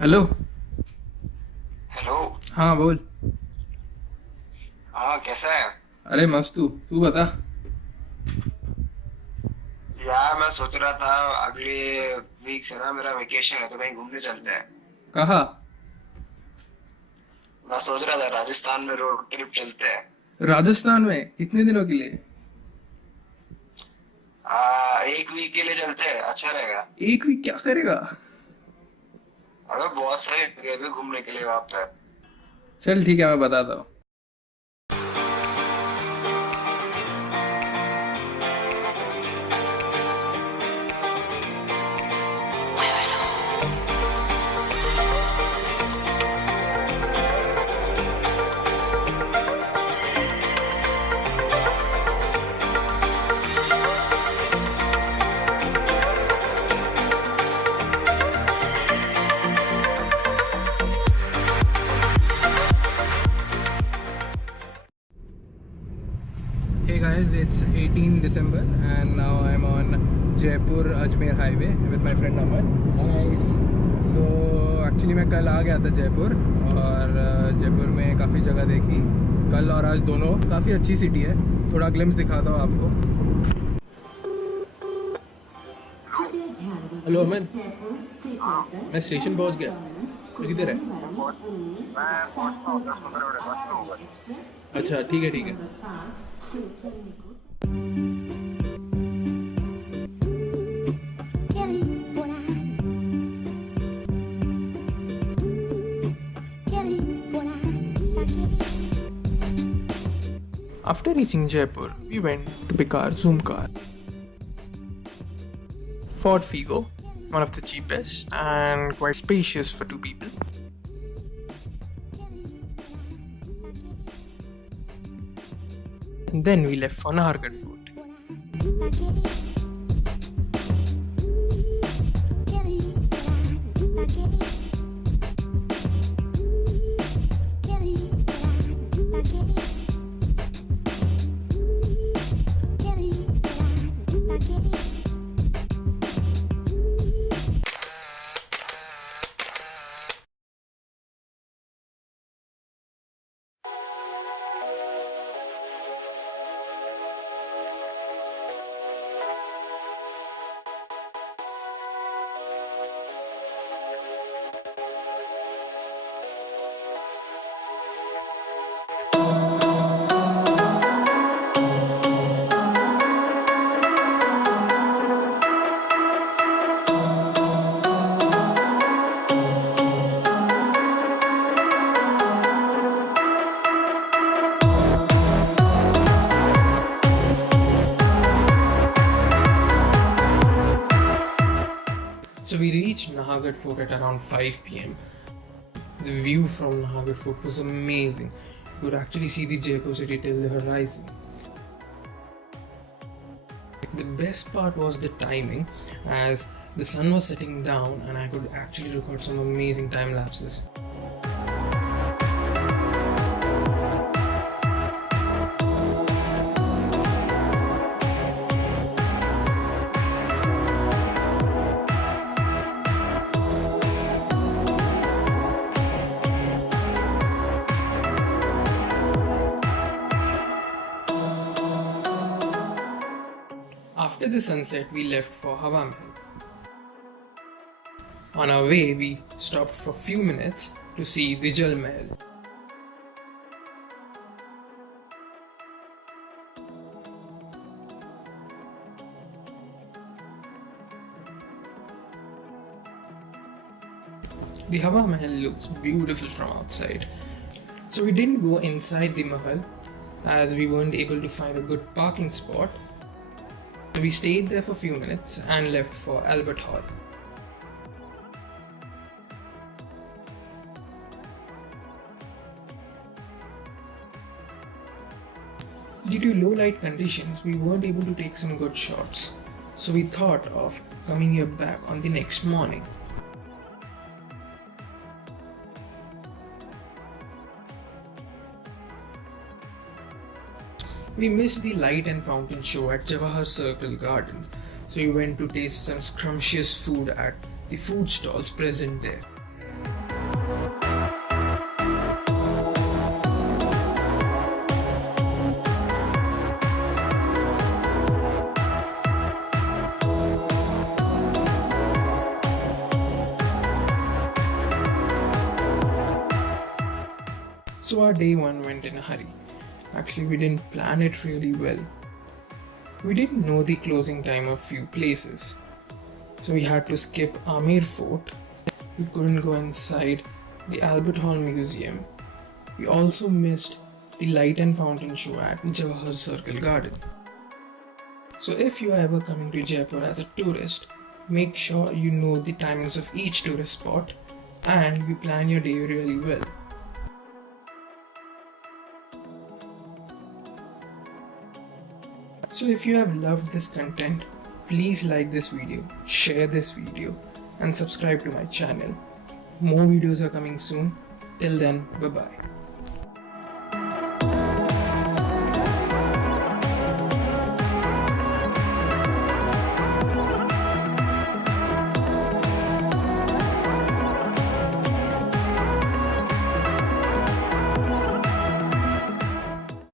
Hello. Hello. हाँ बोल। हाँ, कैसा है? अरे मस्त। तू तू बता। यार मैं सोच रहा था अगले वीक से ना मेरा वेकेशन है तो कहीं घूमने चलते हैं। कहाँ? मैं सोच रहा था राजस्थान में रोड ट्रिप चलते हैं। राजस्थान में कितने दिनों के लिए? एक वीक के लिए चलते हैं, अच्छा रहेगा। एक वीक क्या करेगा? अबे बहुत सारी जगह भी घूमने के लिए वहां पर। चल ठीक है, मैं बताता हूँ। Hey guys, it's 18 December and now I'm on Jaipur Ajmer highway with my friend Aman. Nice. So actually मैं कल आ गया था जयपुर और जयपुर में काफ़ी जगह देखी। कल और आज दोनों काफ़ी अच्छी सिटी है। थोड़ा ग्लिम्स दिखाता हूँ आपको। हेलो अमन, मैं स्टेशन पहुँच गया। तो किधर है? मैं पहुंचता हूँ 10-15 मिनट बस में हूँ बस। अच्छा ठीक है ठीक है। After reaching Jaipur, we went to pick our Zoom car. Ford Figo, one of the cheapest and quite spacious for two people. And then we left for Nahargarh Fort. So we reached Nahargarh Fort at around 5 p.m. The view from Nahargarh Fort was amazing. You could actually see the Jaipur city till the horizon. The best part was the timing, as the sun was setting down and I could actually record some amazing time lapses. After the sunset, we left for Hawa Mahal. On our way, we stopped for a few minutes to see the Jal Mahal. The Hawa Mahal looks beautiful from outside. So we didn't go inside the Mahal as we weren't able to find a good parking spot. So we stayed there for a few minutes and left for Albert Hall. Due to low light conditions, we weren't able to take some good shots. So we thought of coming here back on the next morning. We missed the light and fountain show at Jawahar Circle Garden, so we went to taste some scrumptious food at the food stalls present there. So our day one went in a hurry. Actually, we didn't plan it really well. We didn't know the closing time of few places. So we had to skip Amir Fort. We couldn't go inside the Albert Hall Museum. We also missed the light and fountain show at Jawahar Circle Garden. So if you are ever coming to Jaipur as a tourist, make sure you know the timings of each tourist spot and you plan your day really well. So if you have loved this content, please like this video, share this video and subscribe to my channel. More videos are coming soon. Till then, bye bye.